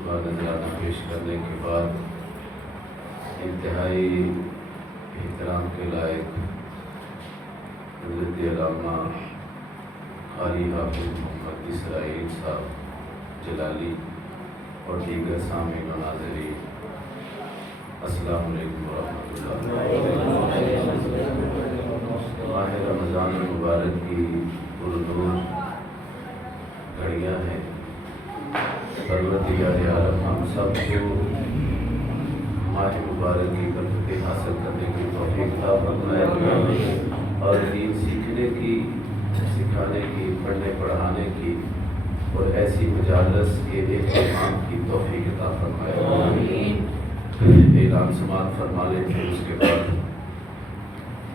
نذرانہ پیش کرنے کے بعد انتہائی احترام کے لائق حضرت علامہ قاری حافظ محمد اسرائیل صاحب جلالی اور دیگر سامعین و ناظرین، السلام علیکم ورحمۃ اللہ۔ ماہ رمضان المبارک کی پرنور گھڑیاں ہیں۔ پروردگار عالم ہم سب کو ماہ مبارک کی برکتیں حاصل کرنے کی توفیق عطا فرمائے اور دین سیکھنے کی، سکھانے کی، پڑھنے پڑھانے کی اور ایسی مجالس کے اہتمام کی توفیق عطا فرمائے۔ اعلان سماعت فرما لیں، پھر اس کے بعد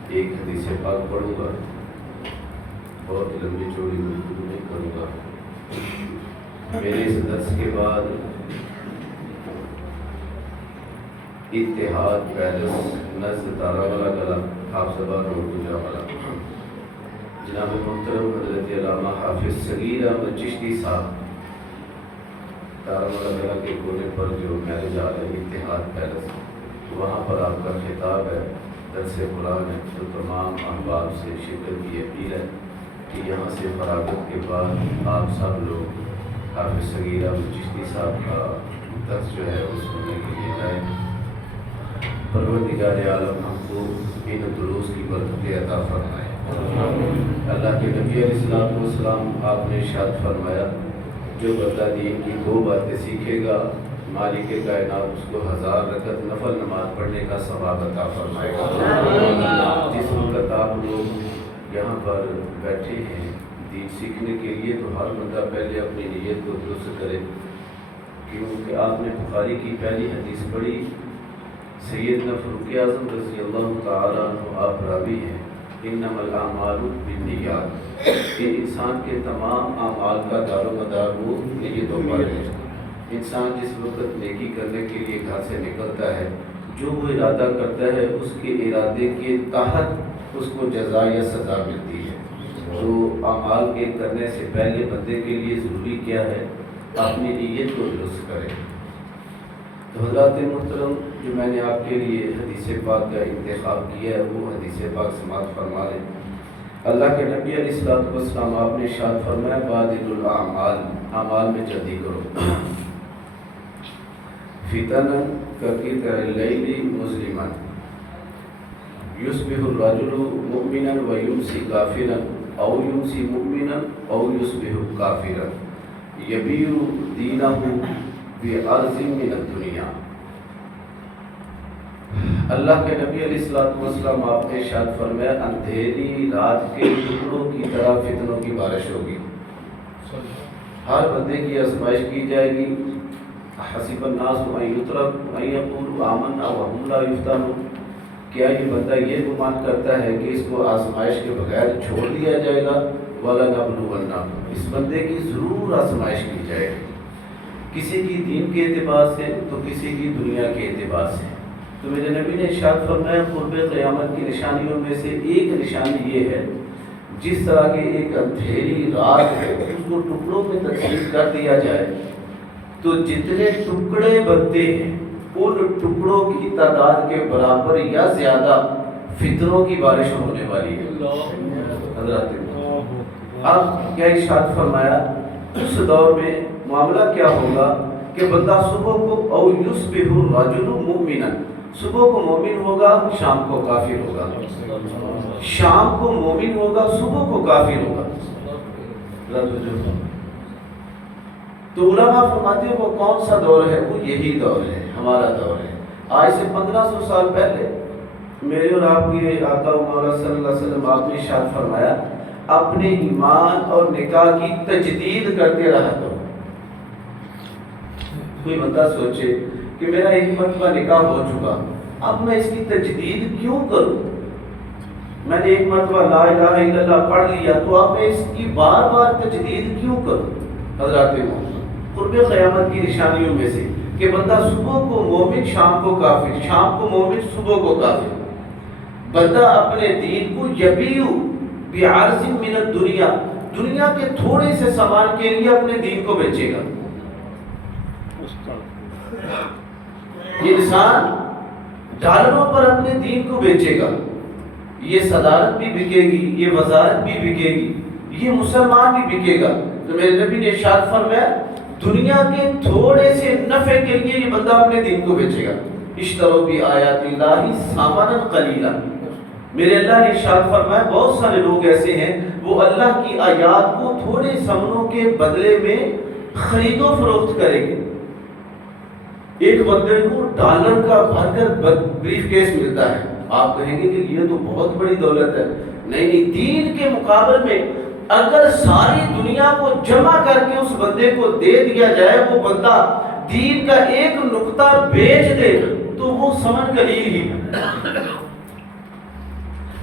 ایک حدیث پاک پڑھوں گا، بہت لمبی چوڑی گفتگو نہیں کروں گا۔ میرے اس درس کے بعد اتحاد پیلس نزد تارا والا گلا حافظ آباد روڈ گجرانوالہ، جناب محترم حضرت علامہ حافظ صغیر احمد چشتی صاحب تارا والا گلا کے کونے پر جو میرج آ رہے اتحاد پیلس، وہاں پر آپ کا خطاب ہے، درس قرآن ہے، تو تمام احباب سے شرکت کی اپیل ہے کہ یہاں سے فراغت کے بعد آپ سب لوگ حافظ صغیر احمد چشتی صاحب کا درس جو ہے وہ سننے کے لیے جائیں۔ پروردگار عالم ہم کو ان دروس کی برکتیں عطا فرمائے۔ اللہ کے نبی علیہ السلام آپ نے ارشاد فرمایا، جو بندہ دین کی دو باتیں سیکھے گا، مالک کائنات اس کو 1000 رکعت نفل نماز پڑھنے کا ثواب عطا فرمائے گا۔ جس وقت آپ لوگ یہاں پر بیٹھے ہیں دین سیکھنے کے لیے، تو ہر بندہ پہلے اپنی نیت کو درست کرے، کیونکہ آپ نے بخاری کی پہلی حدیث پڑھی، سیدنا فاروق اعظم رضی اللہ تعالیٰ عنہ آپ راوی ہیں، انما الاعمال بالنیات، کہ انسان کے تمام اعمال کا دار و مدار وہ نیتوں پر ہے۔ انسان جس وقت نیکی کرنے کے لیے گھر سے نکلتا ہے، جو وہ ارادہ کرتا ہے اس کے ارادے کے تحت اس کو جزا یا سزا ملتی ہے۔ تو اعمال کے کرنے سے پہلے بندے کے لیے ضروری کیا ہے؟ اپنی نیت کو درست کرے۔ تو حضرات محترم، جو میں نے آپ کے لیے حدیث پاک کا انتخاب کیا ہے وہ حدیث پاک سماعت فرما لیں۔ اللہ کے نبی علیہ السلام آپ نے ارشاد فرمایا، بادر الاعمال، اعمال میں جلدی کرو۔ فتنا کقطع اللیل مظلما یصبح الرجل مؤمنا ویمسی کافرا او یمسی مؤمنا او یصبح کافرا یبیع دینہ بعرض من الدنیا۔ اللہ کے نبی علیہ السلام آپ نے ارشاد فرمایا، اندھیری رات کے ٹکڑوں کی طرح فتنوں کی بارش ہوگی۔ ہر بندے کی آزمائش کی جائے گی۔ حسب الناس ان یترکوا ان یقولوا آمنا وهم لا یفتنون، کیا یہ بندہ یہ گمان کرتا ہے کہ اس کو آزمائش کے بغیر چھوڑ دیا جائے گا؟ وَلَنَبْلُوَنَّكُمْ، اس بندے کی ضرور آزمائش کی جائے گی، کسی کی دین کے اعتبار سے تو کسی کی دنیا کے اعتبار سے۔ تو میرے نبی نے ارشاد فرمایا، قرب قیامت کی نشانیوں میں سے ایک نشانی یہ ہے، جس طرح کہ ایک اندھیری رات ہے اس کو ٹکڑوں میں تقسیم کر دیا جائے تو جتنے ٹکڑے بنتے ہیں ان ٹکڑوں کی تعداد کے برابر یا زیادہ فتنوں کی بارش ہونے والی ہے۔ حضرات اب کیا ارشاد فرمایا، اس دور میں معاملہ کیا ہوگا کہ بندہ صبح کو او یصبح الرجل مؤمنا، صبح کو مومن ہوگا، شام کو کافر ہوگا، شام کو مومن ہوگا، صبح کو کافر ہوگا۔ تو علماء فرماتے ہیں وہ کون سا دور ہے؟ وہ یہی دور ہے، ہمارا دور ہے۔ آج سے 1500 سال پہلے میرے اور آپ کے آقا مولا صلی اللہ علیہ وسلم آپ نے ارشاد فرمایا، اپنے ایمان اور نکاح کی تجدید کرتے رہا کرو۔ کوئی بندہ سوچے کہ میرا ایک مرتبہ نکاح ہو چکا، اب میں اس کی تجدید کیوں کروں؟ میں نے ایک مرتبہ لا الہ الا اللہ پڑھ لیا، تو اب میں اس کی بار بار تجدید کیوں کروں؟ حضرات قرب قیامت کی نشانیوں میں سے کہ بندہ صبح کو مومن، شام کو کافر، شام کو مومن، صبح کو کافر۔ بندہ اپنے دین کو یبیع بعرض من الدنیا، دنیا کے تھوڑے سے سامان کے لیے اپنے دین کو بیچے گا۔ انسان ڈالروں پر اپنے دین کو بیچے گا، یہ صدارت بھی بکے گی، یہ وزارت بھی بکے گی، یہ مسلمان بھی بکے گا۔ تو میرے نبی نے ارشاد فرمایا دنیا کے تھوڑے سے نفع کے لیے یہ بندہ اپنے دین کو بیچے گا۔ اشتروا بآیات اللہ ثمنا قلیلا، میرے اللہ نے ارشاد فرمایا بہت سارے لوگ ایسے ہیں وہ اللہ کی آیات کو تھوڑے ثمنوں کے بدلے میں خرید و فروخت کریں گے۔ ایک بندے کو ڈالر کا بھر کر بریف کیس ملتا ہے، آپ کہیں گے کہ یہ تو بہت بڑی دولت ہے۔ نہیں، دین کے مقابل میں اگر ساری دنیا کو جمع کر کے اس بندے کو دے دیا جائے، وہ بندہ دین کا ایک نقطہ بیچ دے تو وہ ثمن قلیل ہی ہے۔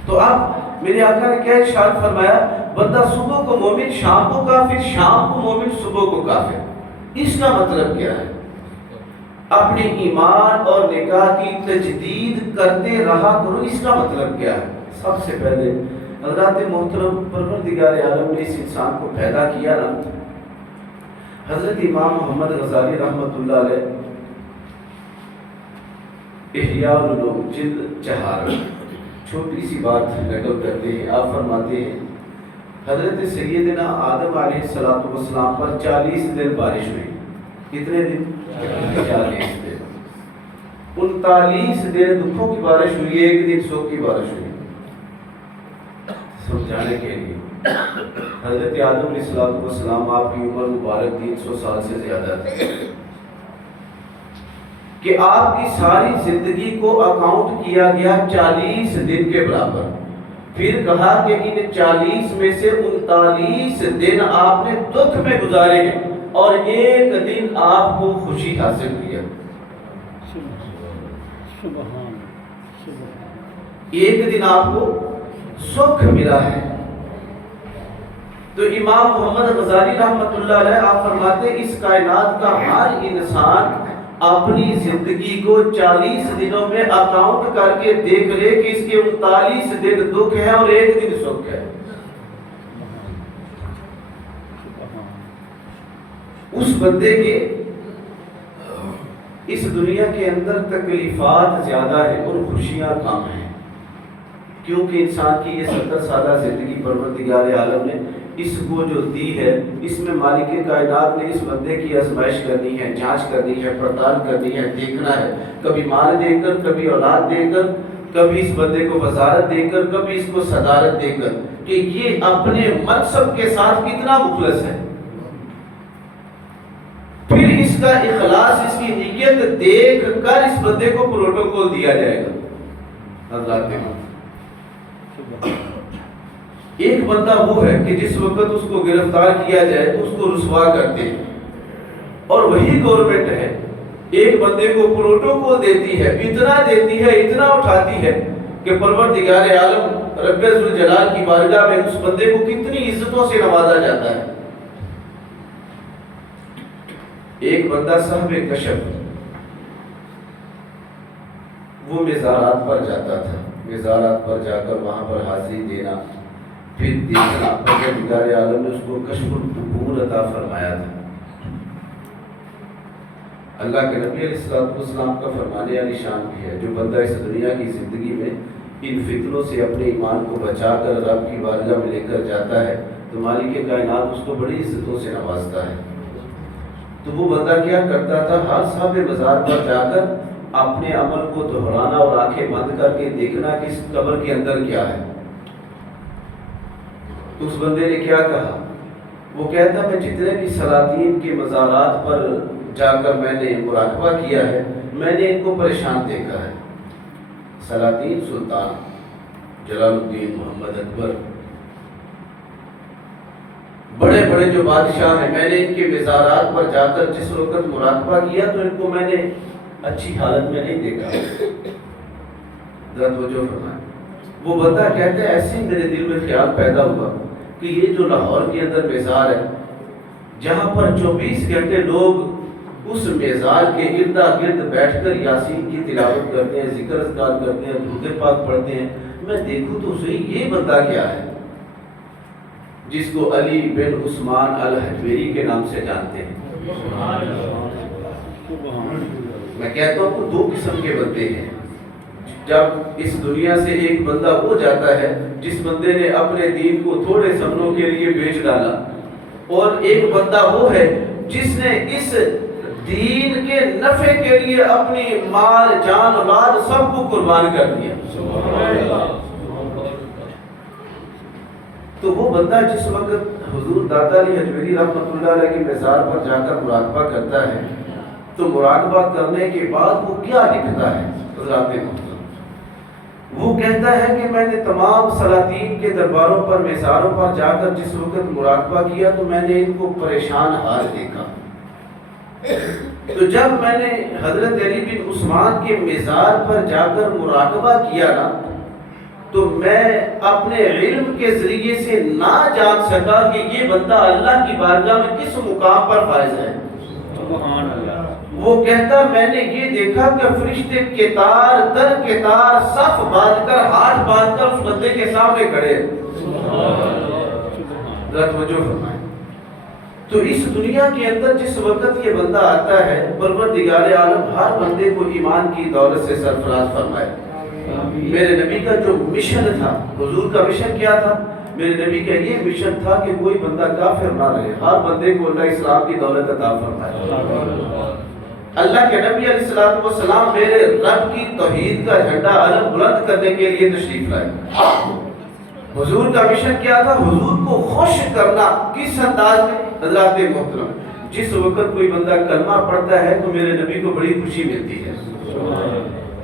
تو اب میرے آقا نے کیا ارشاد فرمایا، بندہ صبح کو مومن شام کو کافر، شام کو مومن صبح کو کافر۔ اس کا مطلب کیا ہے؟ اپنے ایمان اور نکاح کی تجدید کرتے رہا کرو، اس کا مطلب کیا ہے؟ سب سے پہلے حضرات محترم پروردگار عالم نے اس انسان کو پیدا کیا نا، حضرت امام محمد غزالی رحمۃ اللہ علیہ احیاء العلوم جلد 4 چھوٹی سی بات نقل کرتے ہیں۔ آپ فرماتے ہیں حضرت سیدنا آدم علیہ السلام پر 40 دن بارش ہوئی۔ کتنے دن؟ 40 دن۔ 39 دن دکھوں کی بارش ہوئی، ایک دن سوگ کی بارش ہوئی۔ سمجھانے کے لیے حضرت آدم علیہ السلام آپ کی عمر مبارک 300 سال سے زیادہ تھی، کہ آپ کی ساری زندگی کو اکاؤنٹ کیا گیا 40 دن کے برابر۔ پھر کہا کہ ان 40 میں سے 39 دن آپ نے دکھ میں گزارے ہیں اور ایک دن آپ کو خوشی حاصل کیا۔ ایک دن آپ کو سکھ ملا ہے۔ تو امام محمد غزالی رحمۃ اللہ علیہ آپ فرماتے ہیں اس کائنات کا ہر انسان اپنی زندگی کو 40 دنوں میں اکاؤنٹ کر کے دیکھ لے کہ اس کے 39 دن دکھ ہے اور ایک دن سکھ ہے۔ اس بندے کے اس دنیا کے اندر تکلیفات زیادہ ہیں اور خوشیاں کم ہیں، کیونکہ انسان کی یہ 70 سالہ زندگی پروردگار عالم نے اس کو جو دی ہے، اس میں مالک کائنات نے اس بندے کی آزمائش کرنی ہے، جانچ کرنی ہے، پڑتال کرنی ہے، دیکھنا ہے، کبھی مال دے کر، کبھی اولاد دے کر، کبھی اس بندے کو وزارت دے کر، کبھی اس کو صدارت دے کر، کہ یہ اپنے منصب کے ساتھ کتنا مخلص ہے۔ پھر اس کا اخلاص، اس کی نیت دیکھ کر اس بندے کو پروٹوکول دیا جائے گا۔ حضرات ایک بندہ وہ ہے کہ جس وقت اس کو گرفتار کیا جائے تو اس کو رسوا کرتے ہیں، اور وہی گورنمنٹ ہے ایک بندے کو پروٹوکول دیتی ہے، اتنا دیتی ہے، اتنا اٹھاتی ہے کہ پروردگار عالم رب ذوالجلال کی بارگاہ میں اس بندے کو کتنی عزتوں سے نوازا جاتا ہے۔ ایک بندہ صاحب کشف، وہ مزارات پر جاتا تھا، مزارات پر جا کر وہاں پر حاضری دینا، پھر دیکھنا، پروردگار عالم نے اس کو کشف القبور عطا فرمایا تھا۔ اللہ کے نبی علیہ السلام کا فرمانے علی شان بھی ہے، جو بندہ اس دنیا کی زندگی میں ان فتنوں سے اپنے ایمان کو بچا کر رب کی بارگاہ میں لے کر جاتا ہے تو مالک کائنات اس کو بڑی عزتوں سے نوازتا ہے۔ تو وہ بندہ کیا کرتا تھا، ہر صاحب مزار پر جا کر اپنے عمل کو دہرانا اور آنکھیں بند کر کے دیکھنا کہ اس قبر کے اندر کیا ہے۔ تو اس بندے نے کیا کہا، وہ کہتا میں جتنے بھی سلاطین کے مزارات پر جا کر میں نے مراقبہ کیا ہے، میں نے ان کو پریشان دیکھا ہے۔ سلاطین، سلطان جلال الدین محمد اکبر، بڑے بڑے جو بادشاہ ہیں، میں نے ان کے مزارات پر جا کر جس وقت مراقبہ کیا تو ان کو میں نے اچھی حالت میں نہیں دیکھا۔ ذرا توجہ فرمائیں۔ وہ بندہ کہتے ہیں ایسے میرے دل میں خیال پیدا ہوا کہ یہ جو لاہور کے اندر میزار ہے، جہاں پر 24 گھنٹے لوگ اس میزار کے ارد گرد بیٹھ کر یاسین کی تلاوت کرتے ہیں، ذکر اذکار کرتے ہیں، درود پاک پڑھتے ہیں، میں دیکھوں تو صحیح یہ بندہ کیا ہے جس کو علی بن عثمان الحجویری کے نام سے جانتے ہیں۔ میں کہتا ہوں کہ 2 قسم کے بندے ہیں. جب اس دنیا سے ایک بندہ وہ جاتا ہے جس بندے نے اپنے دین کو تھوڑے سمنوں کے لیے بیچ ڈالا، اور ایک بندہ وہ ہے جس نے اس دین کے نفع کے لیے اپنی مال جان اولاد سب کو قربان کر دیا. تو وہ بندہ جس وقت حضور دادا علی حجویری رحمۃ اللہ علیہ کی مزار پر جا کر مراقبہ کرتا ہے تو مراقبہ کرنے کے بعد وہ کیا لکھتا ہے حضرات محترم؟ وہ کہتا ہے کہ میں نے تمام سلاطین کے درباروں پر مزاروں پر جا کر جس وقت مراقبہ کیا تو میں نے ان کو پریشان حال دیکھا. تو جب میں نے حضرت علی بن عثمان کے مزار پر جا کر مراقبہ کیا نا تو میں اپنے علم کے ذریعے سے نہ جان سکا کہ یہ بندہ اللہ کی بارگاہ میں کس مقام پر فائز ہے. وہ کہتا میں نے یہ دیکھا کہ فرشتے کتار در کتار صف باندھ کر ہاتھ باندھ کر اس بندے کے سامنے کھڑے ہیں. توجہ فرمائیں. تو اس دنیا کے اندر جس وقت یہ بندہ آتا ہے پروردگار عالم ہر بندے کو ایمان کی دولت سے سرفراز فرمائے. میرے نبی کا جو مشن تھا، حضور کا مشن کیا تھا؟ میرے نبی کا یہ مشن تھا کہ کوئی بندہ کافر نہ رہے، ہر بندے کو اللہ اسلام کی دولت عطا فرمائے. اللہ کے نبی علیہ السلام میرے رب کی توحید کا جھنڈا علم بلند کرنے کے لیے تشریف لائے. حضور کا مشن کیا تھا؟ حضور کو خوش کرنا. کس انداز میں؟ حضرات محترم، جس وقت کوئی بندہ کلمہ پڑھتا ہے تو میرے نبی کو بڑی خوشی ملتی ہے.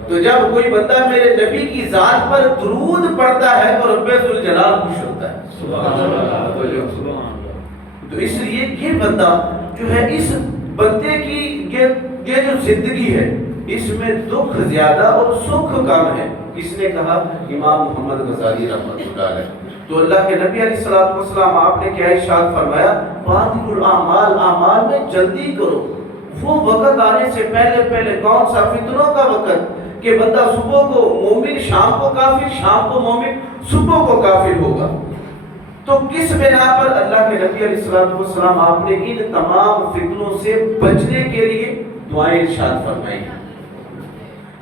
تو جب کوئی بندہ میرے نبی کی ذات پر درود پڑھتا ہے تو رب ذوالجلال خوش ہوتا ہے. تو اس لیے یہ بندہ جو ہے، اس بندے کی یہ جو زندگی ہے اس میں دکھ زیادہ اور سکھ کم ہے. کس نے کہا؟ امام محمد غزالی رحمۃ اللہ علیہ. تو اللہ کے نبی علیہ السلام آپ نے کیا ارشاد فرمایا؟ بادر الاعمال، اعمال میں جلدی کرو. وہ وقت آنے سے پہلے کون سا؟ فتنوں کا وقت، کہ بندہ صبح کو مومن شام کو کافر، شام کو مومن صبح کو کافر ہوگا. تو کس بنا پر؟ اللہ کے نبی علیہ السلام آپ نے ان تمام فتنوں سے بچنے کے لیے دعائیں ارشاد فرمائی.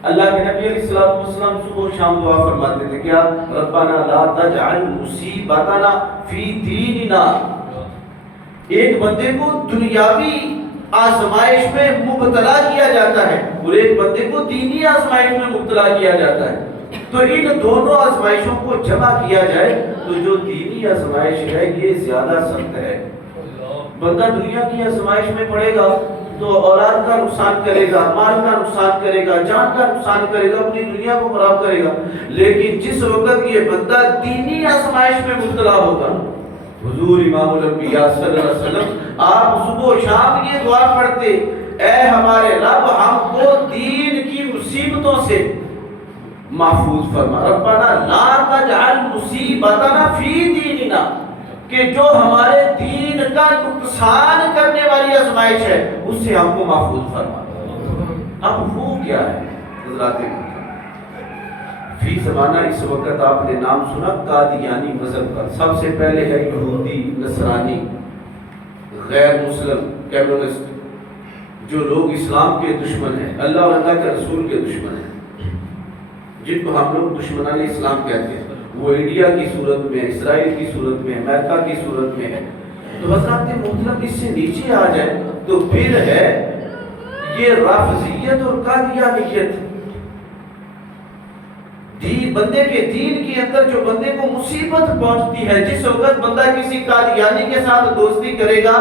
اللہ کے نبی علیہ السلام صبح و شام دعا فرماتے تھے کیا؟ ربنا لا تجعل مصیبتنا فی دیننا. ایک بندے کو دنیاوی آزمائش میں مبتلا کیا جاتا ہے اور ایک بندے کو دینی آزمائش میں مبتلا کیا جاتا ہے. تو ان دونوں آزمائشوں کو جمع کیا جائے تو جو دینی آزمائش ہے یہ زیادہ سخت ہے. بندہ دنیا کی آزمائش میں پڑے گا تو اولاد کا نقصان کرے گا، مال کا نقصان کرے گا، جان کا نقصان کرے گا، اپنی دنیا کو خراب کرے گا. لیکن جس وقت یہ بندہ دینی آزمائش میں مبتلا ہوگا، حضور امام الانبیاء صلی اللہ علیہ وسلم آپ صبح و شام یہ دعا پڑھتے، اے ہمارے رب ہم کو دین کی مصیبتوں سے محفوظ فرما. ربنا لا تجعل مصیبتنا فی دیننا، کہ جو ہمارے دین کا نقصان کرنے والی آزمائش ہے اس سے ہم کو محفوظ فرما. اب وہ کیا ہے حضرات محترم؟ فی زمانہ اس وقت آپ نے نام سنا قادیانی مذہب کا. سب سے پہلے ہے یہودی، نصرانی، غیر مسلم، کمیونسٹ، جو لوگ اسلام کے دشمن ہیں، اللہ اور اللہ کے رسول کے دشمن ہیں، جن کو ہم لوگ دشمنان اسلام کہتے ہیں. وہ انڈیا کی صورت میں، اسرائیل کی صورت میں، امریکہ کی صورت میں ہے. تو حضرات محترم اس سے نیچے آ جائے تو پھر ہے یہ رافضیت اور قادیانیت. بندے کے دین کے اندر جو بندے کو مصیبت پہنچتی ہے، جس وقت بندہ کسی قادیانی کے ساتھ دوستی کرے گا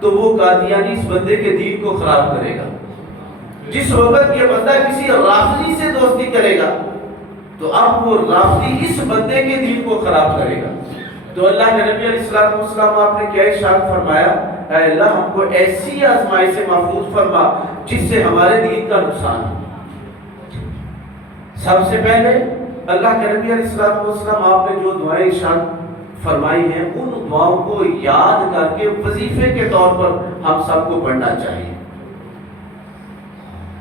تو وہ قادیانی اس بندے کے دین کو خراب کرے گا. جس وقت یہ بندہ کسی رافضی سے دوستی کرے گا تو اب وہ رافضی اس بندے کے دین کو خراب کرے گا. تو اللہ کے نبی علیہ السلام آپ نے کیا ارشاد فرمایا؟ اے اللہ ہم کو ایسی آزمائش سے محفوظ فرما جس سے ہمارے دین کا نقصان ہو. سب سے پہلے اللہ کے نبی علیہ السلام آپ نے جو دعائیں ارشاد فرمائی ہیں ان دعاؤں کو یاد کر کے وظیفے کے طور پر ہم سب کو پڑھنا چاہیے.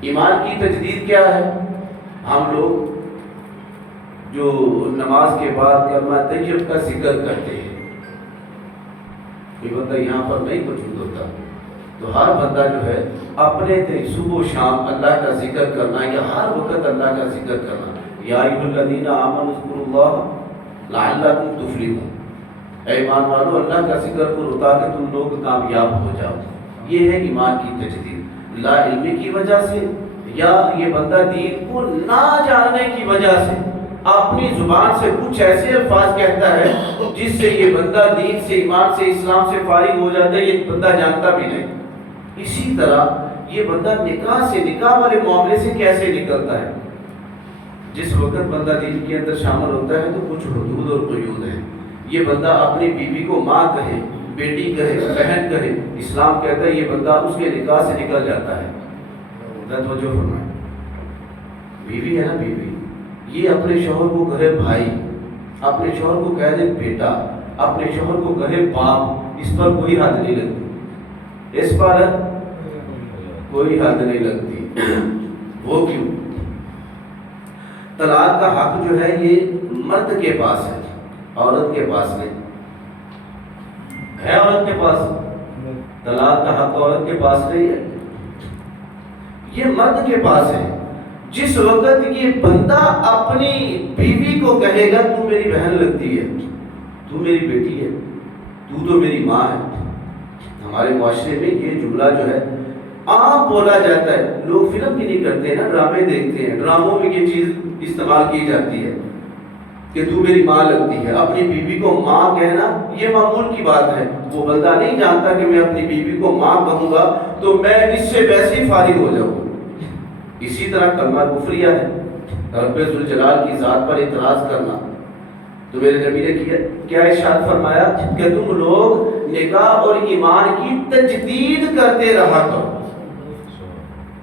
ایمان کی تجدید کیا ہے؟ ہم لوگ جو نماز کے بعد کلمہ طیب کا ذکر کرتے ہیں. کوئی بندہ یہاں پر نہیں موجود ہوتا تو ہر بندہ جو ہے اپنے صبح و شام اللہ کا ذکر کرنا یا ہر وقت اللہ کا ذکر کرنا. یا ایھا الذین آمنوا اذکروا اللہ لعلکم تفلحون. اے ایمان والو اللہ کا ذکر کرو تاکہ تم لوگ کامیاب ہو جاؤ. یہ ہے ایمان کی تجدید. لا علمی کی وجہ سے یا یہ بندہ دین کو نہ جاننے کی وجہ سے اپنی زبان سے کچھ ایسے الفاظ کہتا ہے جس سے یہ بندہ دین سے ایمان سے اسلام سے فارغ ہو جاتا ہے. یہ بندہ جانتا بھی نہیں. اسی طرح یہ بندہ نکاح سے نکاح والے معاملے سے کیسے نکلتا ہے. جس وقت بندہ دین کے اندر شامل ہوتا ہے تو کچھ حدود اور قیود ہیں. یہ بندہ اپنی بیوی کو ماں کہے, بیٹی کہے, بہن کہے, اسلام کہتا ہے یہ بندہ اس کے نکاح سے نکل جاتا ہے. توجہ فرمائیں. بیوی ہے نا, بیوی یہ اپنے شوہر کو کہے بھائی, اپنے شوہر کو کہہ دے بیٹا, اپنے شوہر کو کہے باپ, اس پر کوئی حد نہیں لگتی. اس پر کوئی حد نہیں لگتی. وہ کیوں؟ طلاق کا حق جو ہے یہ مرد کے پاس ہے, عورت کے پاس نہیں ہے. عورت کے پاس طلاق کا حق عورت کے پاس نہیں ہے, یہ مرد کے پاس ہے. جس وقت یہ بندہ اپنی بیوی کو کہے گا تو میری بہن لگتی ہے, تو میری بیٹی ہے, تو تو میری ماں ہے. ہمارے معاشرے میں یہ جملہ جو ہے عام بولا جاتا ہے. لوگ فلم بھی نہیں کرتے نا, ڈرامے دیکھتے ہیں, ڈراموں میں یہ چیز استعمال کی جاتی ہے کہ تو میری ماں لگتی ہے. اپنی بیوی کو ماں کہنا یہ معمول کی بات ہے. وہ بندہ نہیں جانتا کہ میں اپنی بیوی کو ماں کہوں گا تو میں اس سے ویسے ہی فارغ ہو جاؤں. اسی طرح کلمہ کفریہ ہے, رب ذوالجلال کی ذات پر اعتراض کرنا. تو میرے نبی نے کیا ارشاد فرمایا کہ تم لوگ نکاح اور ایمان کی تجدید کرتے رہا کرو,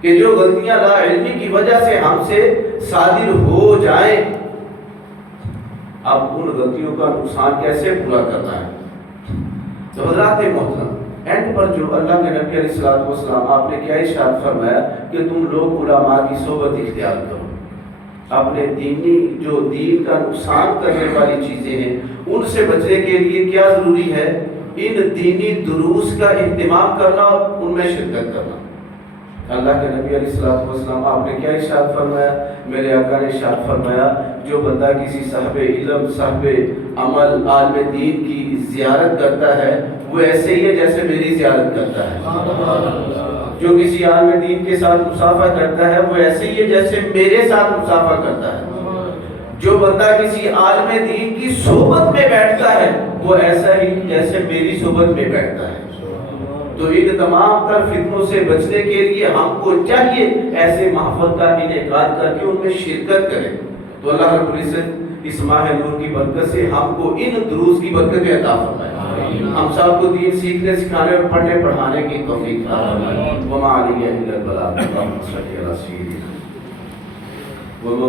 کہ جو غلطیاں لا علمی کی وجہ سے ہم سے صادر ہو جائیں, اب ان غلطیوں کا نقصان کیسے پورا کرنا ہے. تو حضرات محترم, اینڈ پر جو اللہ کے نبی علیہ الصلوۃ والسلام آپ نے کیا ارشاد فرمایا کہ تم لوگ علماء کی صحبت اختیار کرو. اپنے دینی جو دین کا نقصان کرنے والی چیزیں ہیں ان سے بچنے کے لیے کیا ضروری ہے, ان دینی دروس کا اہتمام کرنا اور ان میں شرکت کرنا. اللہ کے نبی علیہ الصلوۃ والسلام آپ نے کیا ارشاد فرمایا, میرے آقا نے ارشاد فرمایا جو بندہ کسی صاحب علم, صاحب عمل, عالم دین کی زیارت کرتا ہے وہ ایسے ہی ہے جیسے میری زیارت کرتا ہے. جو کسی عالم دین کے ساتھ مصافحہ کرتا ہے وہ ایسے ہی ہے جیسے میرے ساتھ مصافحہ کرتا ہے. جو بندہ کسی عالم دین کی صحبت میں بیٹھتا ہے وہ ایسا ہی جیسے میری صحبت میں بیٹھتا ہے. تو ان تمام تر فتنوں سے بچنے کے لیے ہم کو چاہیے ایسے محفل کا انعقاد کر کے ان میں شرکت کریں. تو اللہ رب العزت اس ماہ نور کی برکت سے ہم کو ان دروس کی برکت عطا فرمائے. ہم سب کو دین سیکھنے, سکھانے اور پڑھنے پڑھانے کی توفیق عطا فرمائے. وما علیہ الا البلاغ. اللہم صل علی سیدنا